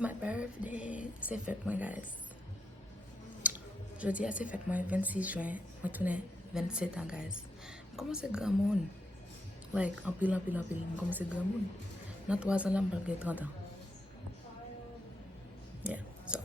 my birthday. C'est fête moi, guys. Jeudi, c'est fête moi, 26 juin. Moi, tourne 27 ans, guys. Comment c'est grand monde? Like, en pile. Comment c'est grand monde? Dans 3 ans, là, je vais 30 ans. Yeah, so.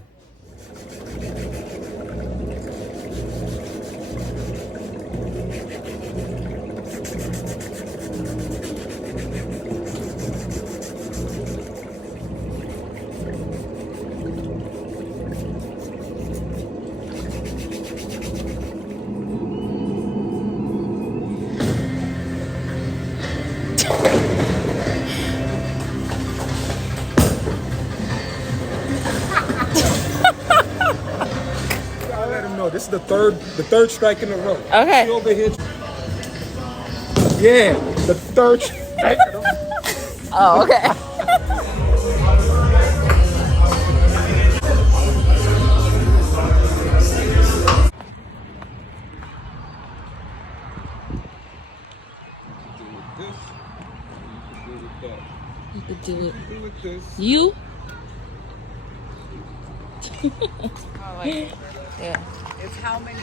This is the third strike in a row. Okay. See over here. Yeah, the third strike in a row. Oh, okay. You could do with this. You? Oh, wait. Yeah. It's how many?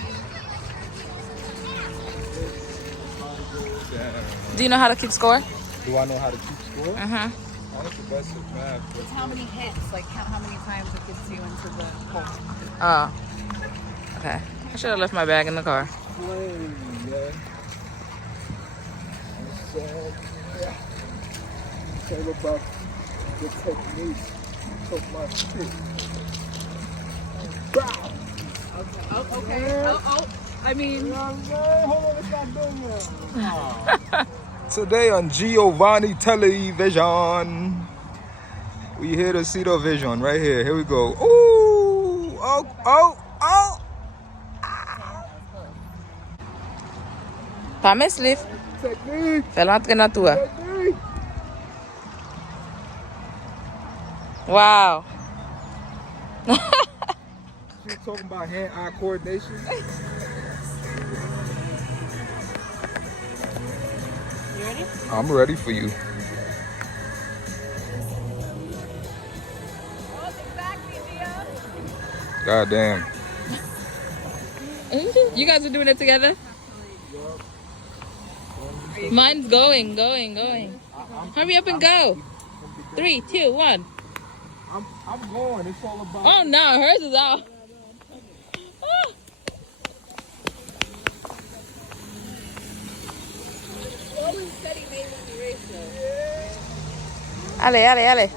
Do you know how to keep score? Do I know how to keep score? Uh-huh. I'm the best at math. It's how many hits, like count how many times it gets you into the hole. Oh. Okay. I should have left my bag in the car. Flame, man. So, yeah. Tell about the technique. Took my shit. Bow. Okay. Oh, okay. Oh. I mean. Hold on, it's not done yet. Today on Giovanni Television, we here to see the vision right here. Here we go. Ooh, oh. Pas mes sleeves. Technique. Fais l'entrée dans toi. Technique. Wow. She's talking about hand-eye coordination. You ready? I'm ready for you. God damn. You guys are doing it together? Mine's going. Hurry up and go. 3, 2, 1. I'm going. It's all about. Oh no, hers is out. Ale. Damn it.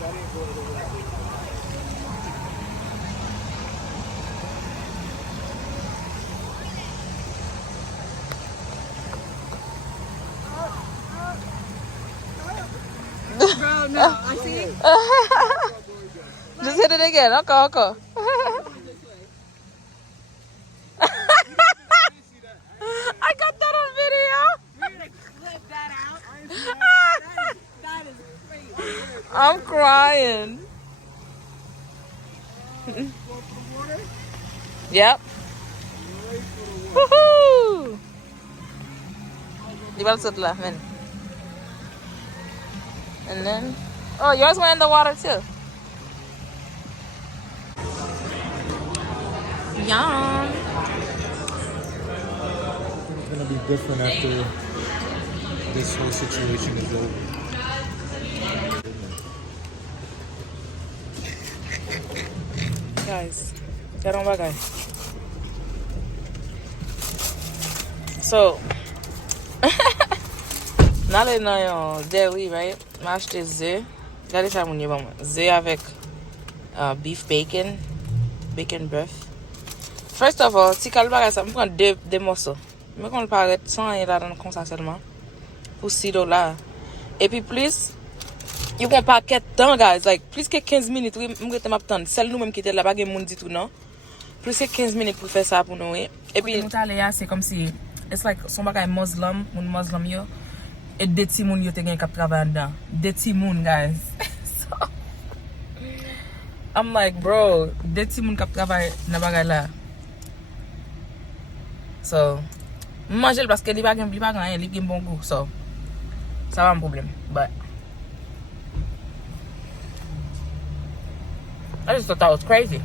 That ain't going to work. Bro, no. I see. Just hit it again. Okay. I got that on video. We're gonna clip that out. That is crazy. I'm crying. Yep. Woohoo! Di ba la, man? And then, oh, yours went in the water too. Yum. It's gonna be different after this whole situation is over. Guys, get on back, guys. So, now that you deli, right? J'ai acheté œufs. Regardez ça, mon yé, bon. Œufs avec beef bacon bœuf. First of all, si kalba ça, je prends deux morceaux. Je prends le paraît sans rien là-dedans comme ça seulement. Pour $6. Et puis plus, you prend paquet de temps, guys. Like, plus que 15 minutes, je vais m'attendre. Celle nous même qui était là-bas, moun dit tout, non? Plus que 15 minutes pour faire ça pour nous. Et puis, c'est comme si, it's like, son bagay Muslim, Muslim yo. Et des petits moun yo te gen kap travay dedans. Des petits moun, guys. So, I'm like, bro, des petits moun kap travay nan bagay la. So, manger parce que li pa gen bon goût. So, Ça va un problème. But I just thought that was crazy.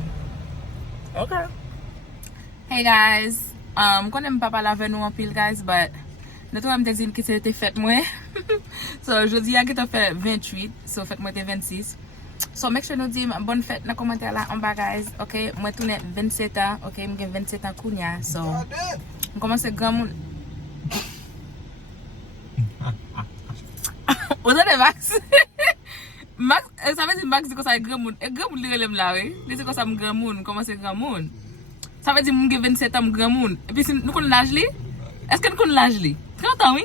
Okay. Hey guys. Konen pa pala avec nous en pile guys, but notre am te dit que c'était fête moi. So aujourd'hui a qui t'a fait 28, so fête moi était 26. So make sure nous dit bonne fête dans commentaire là en bas guys. OK, moi tourne 27 ans. OK, j'ai 27 ans kounya. So on commence grand monde. On a Max. Max, ça veut dire Max dit que ça est grand monde. Et grand monde li relève là, oui. Il dit que ça me grand monde, comment c'est grand monde. Ça veut dire que j'ai 27 ans grand monde. Et puis si nous connaissons l'âge li? Est-ce que nous connaissons l'âge li? 30 ans, oui?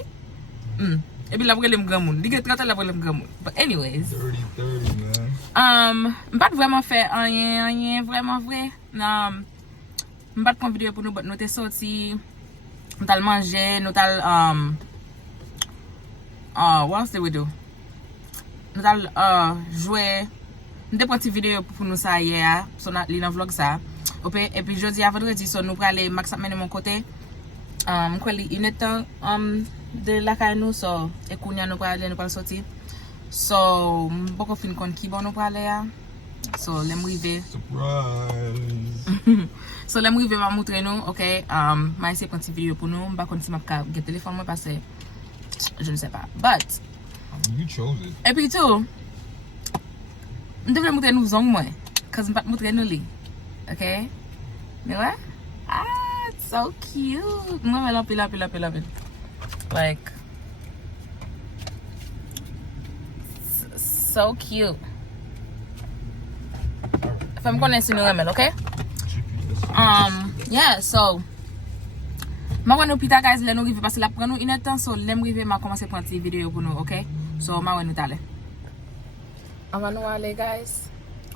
Et puis la relève grand monde. Il dit 30 ans la relève grand monde. But anyways. 30, man. Pas vraiment fait rien vraiment vrai. Pas de vidéo pour nous, but nous t'es sorti. Nous t'al manger, nous t'al what else did we do? Nous t'al jouer. Nous t'ai pris une vidéo pour nous ça hier, so na li nan vlog ça. Et puis jeudi à vendredi, so nous aller max amener mon côté. Quoi li une temps de la caille nous, so et kounya nous pas sortir. So beaucoup fin kon ki bon nous aller ya. So l'aime river. Surprise. So l'aime river va montrer nous, OK? M'a essayer prendre une vidéo pour nous, pas comme si m'a get téléphone moi parce que je ne sais pas. But You chose it. et puis tout, je devrais montrer nous zong moi, cause je pas montrer nous li. OK? Mais ouais? Ah, it's so cute. Moi me love. Like so cute. If I'm gonna see no remel, okay? Yeah, so ma wè nou pita guys, lè nou rive parce la pren nou une temps, so lè m rive ma commencer prendre ti vidéo pour nous, okay? So ma wè nou tale. Avant nou ale guys,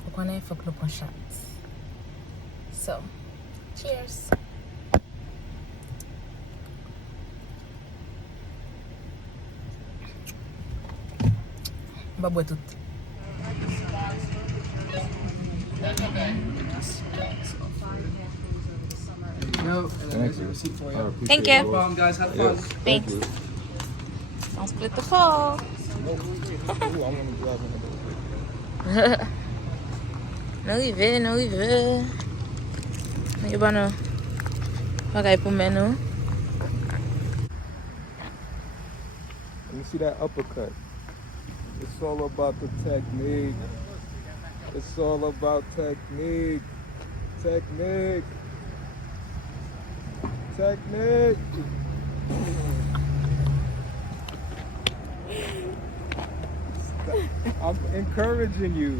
ou konen fok nou pon shot. So, cheers. Ba boy tout. Thank you. Thank you. No problem, guys. Have fun. Thanks. Don't split the fall. No rive. Yung ba no? Bagay po menu. Let me see that uppercut. It's all about the technique. It's all about technique. Technique. I'm encouraging you.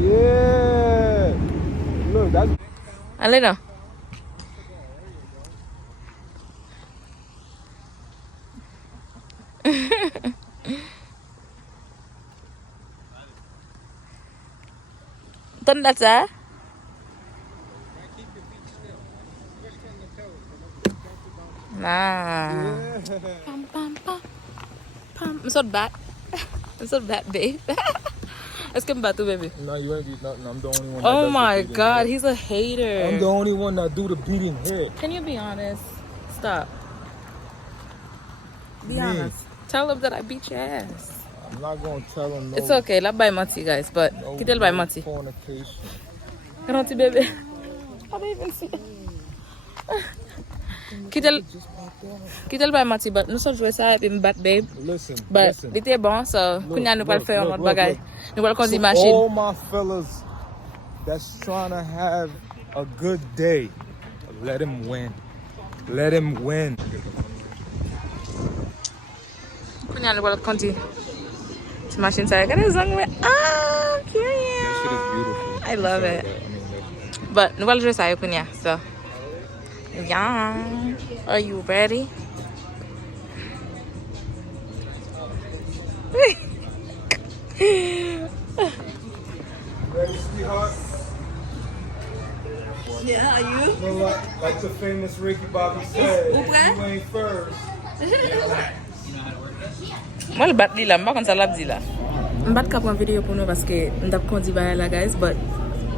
Yeah. Look, that's Alin Ton dat sa? Nah. Pam. I'm so bad. Babe. Let's get back to baby. no, you ain't beat nothing. I'm the only one. Oh my God, he's a hater. I'm the only one that do the beating here. Can you be honest? Stop. Be Me. honest. Tell him that I beat your ass. I'm not gonna tell him no. It's okay. La buy Mati, guys, but No, kittel buy Mati. fornication. Come on, baby. I don't even see. Kittel buy Mati, but nous sommes jouer ça et puis me battre, babe. Listen, But listen. il était bon, so kounya nous pas le faire en mode bagay. look. Nous pas le conduire So machine. all my fellas that's trying to have a good day, let him win. Let him win. Kounya nous pas le conduire. This machine say, "Can I song with?" Oh, That shit is cute. beautiful. I love it. That's- But nous pas le jouer ça, kounya. So, yeah. Are you ready? Ready, sweetheart? Yeah, are you? You know, like the famous Ricky Bobby said, Vous prêt? you ain't first. Moi le bat li la, m'pa kon sa lap di la. M'bat ka pran video pou nou paske m'dap kondi ba la guys, but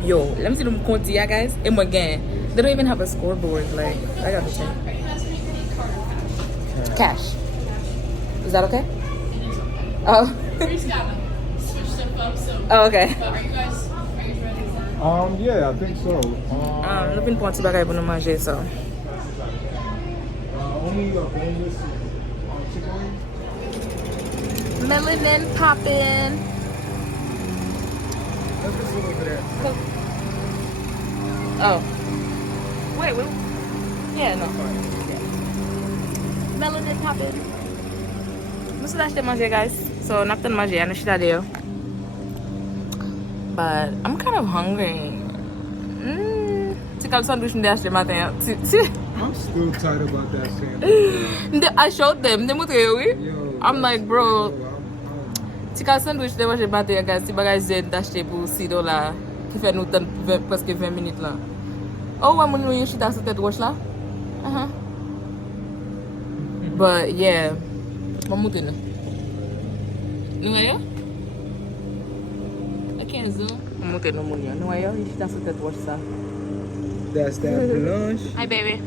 yo, lem si nou m'kondi ya guys, e mwen gen. They don't even have a scoreboard, like, I gotta check. Cash. Is that okay? Oh. We just gotta switch stuff up, so. Oh, okay. But are you ready for Yeah, I think so. Nous venons pour un petit bagage pour nous manger, so. Only a boneless chicken wing. Melanin poppin'. Let's just sit over there. Oh. Wait. Yeah, no. Melanin poppin'. Nous sommes acheté manger, guys. So, nous avons manger, nous sommes allés. But I'm kind of hungry. Tu as le sandwich que j'ai acheté matin. I'm still tight about that sandwich. I showed them. They montré, oui. Yo, I'm like, bro. I'm Tu as le sandwich que j'ai matin, guys. C'est bagage j'ai acheté pour $6 qui fait nous presque 20 minutes là. Oh, ouais, mon yo chita sur tête roche là. But yeah. Mon monter là. Nous voyez? I can't zoom. Mon monter non mon yo. Nous voyez? Il chita sur tête roche ça. That's that lunch. Hi baby.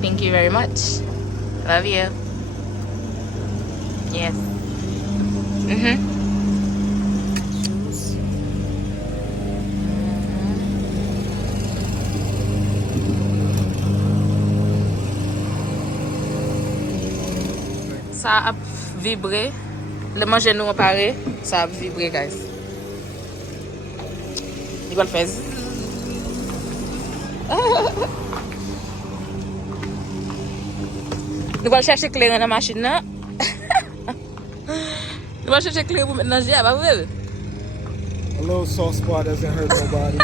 Thank you very much. Love you. Yes. Ça a vibré. Le manger nous paré, ça a vibré, guys. Il va le faire. Nous allons chercher clé dans la machine là. Nous allons chercher clé pour mettre dans le gel, pas vrai? A little soft spot doesn't hurt nobody.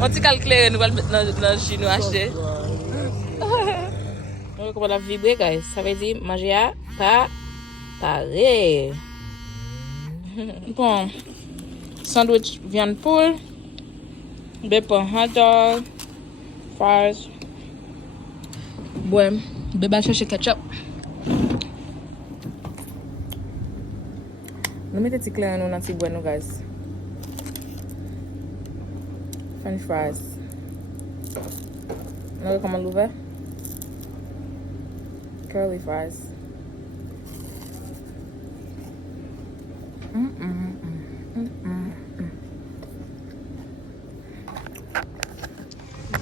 On t'a calculé, nous allons mettre dans le gel, nous acheter. On comment la vibrer, guys. Ça veut dire manger à pas pareil. Bon, sandwich viande poule, bacon hot dog, fries. Bon, bébé chercher ketchup. Nous mettons des clés dans notre bueno, guys. French fries. Nous comment l'ouvrir? Curly fries.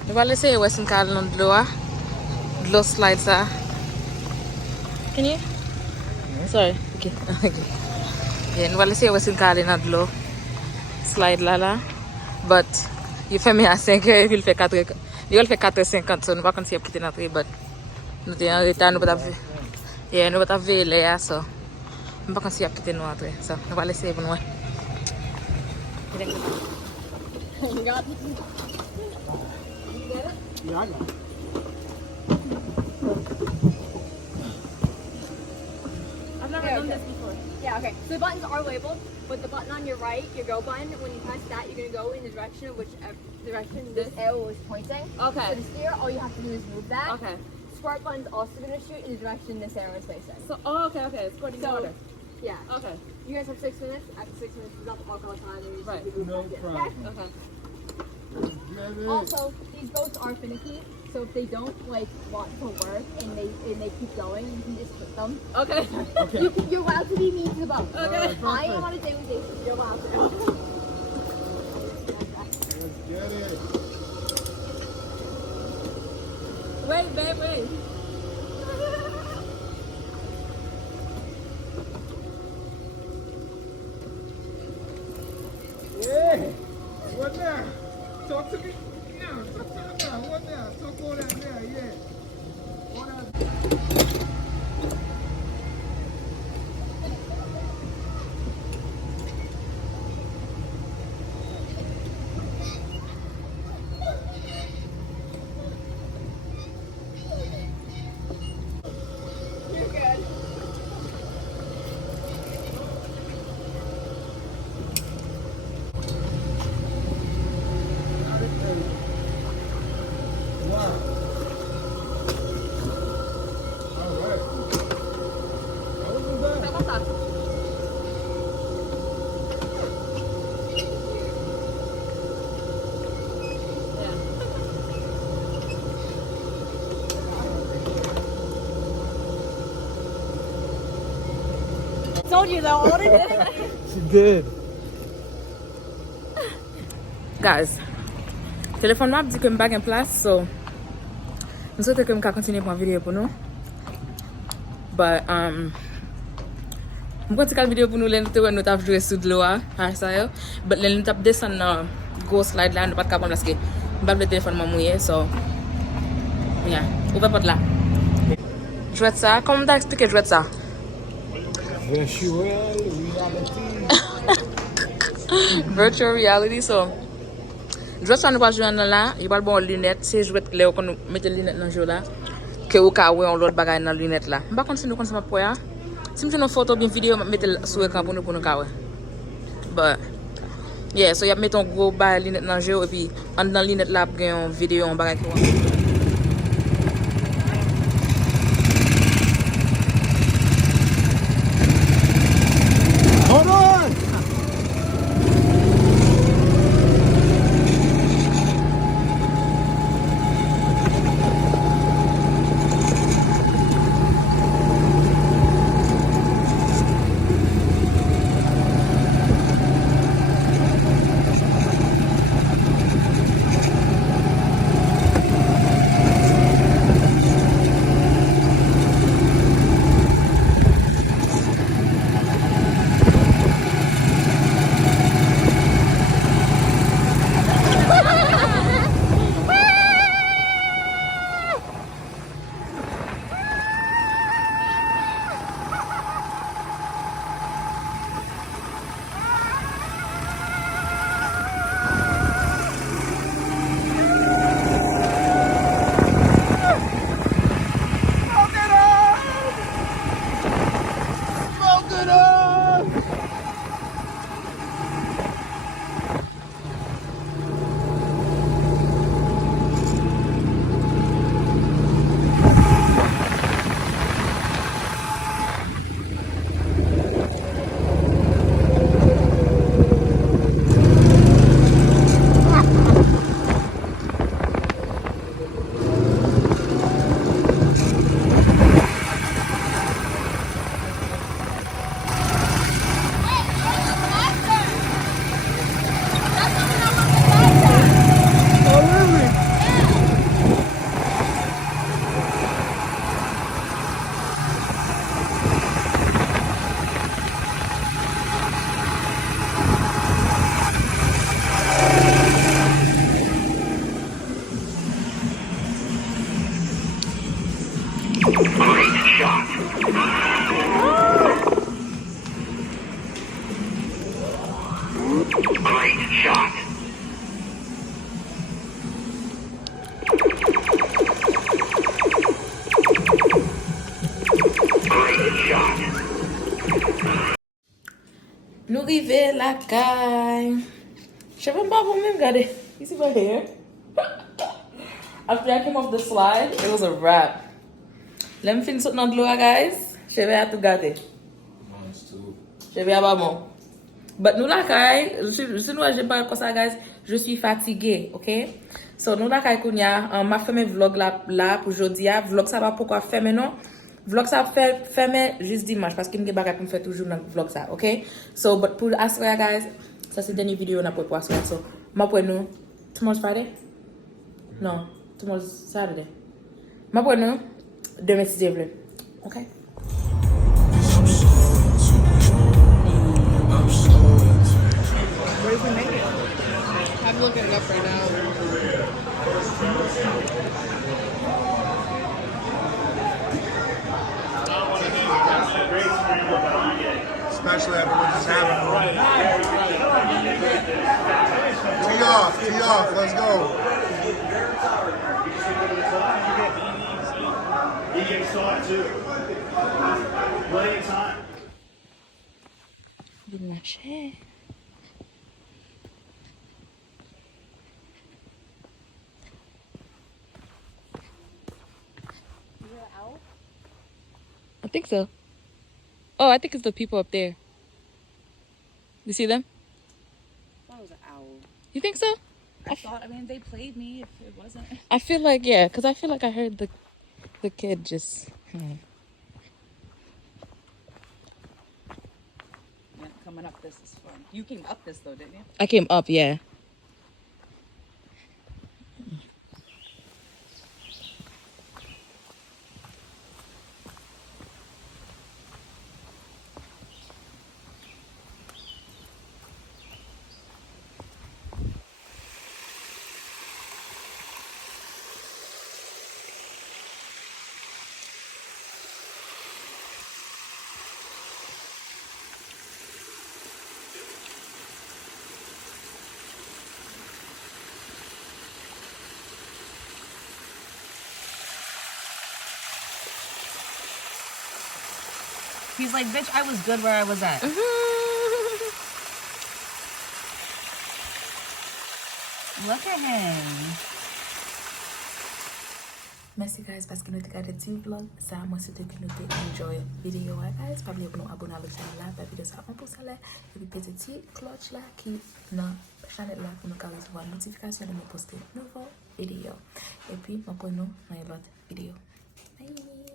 Je vais laisser Weston Carl dans de l'eau slide ça. Can you? Sorry. Okay. Yeah, nous allons laisser Weston Carl dans de l'eau slide là. But il fait à 5 heures, il fait 4 heures. Il fait 4h50, so nous pas continuer à quitter notre but. Nous sommes en retard, nous ne pouvons pas veiller à ça. Nous ne pouvons pas continuer à quitter notre but. So, nous allons laisser pour nous. You got it? Yeah, I got it. I've never done this before. Yeah, okay. So the buttons are labeled, but the button on your right, your go button, when you press that, you're going to go in the direction of whichever direction this arrow is pointing. Okay. So the steer, all you have to do is move that. Okay. Spark button's also going to shoot in the direction this arrow is facing. So, okay. It's according to order. Yeah. Okay. You guys have 6 minutes. After 6 minutes, you got the alcohol time. And you Right. just move No back in. problem. Okay. Also, these boats are finicky, so if they don't like want to work and they keep going, you can just hit them. Okay. Okay. You're allowed to be mean to the boat. Okay. I am on a daily basis. You're allowed to. Let's get it. Wait, babe, wait. Yeah. What now? Talk to me now. Talk to me now. What now? Talk all that now. Yeah. What now? Told you though, all it She did. Guys, téléphone m'a dit que je suis pas en place, so je souhaite que je continue pour la vidéo pour nous. But je vais faire une vidéo pour nous, nous avons joué sous de l'eau, but nous avons descendu dans go slide là, nous pas capable parce que je le téléphone m'a mouillé, so yeah, ouvre pas là. Je vais ça, comment t'as expliqué je vais ça? Virtual reality. Virtual reality, so je vais ça nous pas jouer dans là, il pas bon lunettes, c'est jouer là qu'on mettre les lunettes dans jeu là que au cas où on l'autre bagaille dans lunettes là. On va continuer comme ça pour ya. Si je fais une photo bien vidéo, je mettre sur l'écran pour nous voir. But yeah, so y a mettre un gros bas lunettes dans jeu et puis en dans lunettes là pour une vidéo on bagaille quoi. Hold on! Nous arrivons la caille. Je sais même pas vous même regarder. You see my hair? After I came off the slide, it was a wrap. Let me finish something on the lower, guys. Je vais à tout gâter. Je vais à bon. But nous la caille, si nous j'aime pas comme ça, guys, je suis fatiguée, ok? So nous la caille kounya, m'a fait mes vlogs là pour aujourd'hui. Vlog ça va pourquoi faire maintenant? Vlog ça fermé juste dimanche parce qu'il y a des bagages pour faire toujours dans le vlog ça, ok? So, but pour assurer, guys, ça c'est la dernière vidéo on a pour assurer. So, ma pour nous, tomorrow's Friday? Non, tomorrow's Saturday. Ma pour nous, demain c'est développé, ok? Where does it make it? I'm looking it up right now. Especially after what just happened. Tee off, let's go. You saw it too. Plenty of time. Didn't I share? I think so. Oh, I think it's the people up there. You see them? I thought it was an owl. You think so? I mean, they played me if it wasn't. I feel like, yeah, because I feel like I heard the kid just... coming up this is fun. You came up this though, didn't you? I came up, yeah. He's like, bitch, I was good where I was at. Look at him. Merci guys parce que nous te gardé petit vlog. Ça moi c'était que nous te enjoy vidéo guys. Pas oublier pour nous abonner avec chaîne là, la vidéo ça on pour ça là et puis petit cloche là qui dans chaîne là pour nous recevoir notification de me poster nouveau vidéo. Et puis on pour nous dans une autre vidéo. Bye.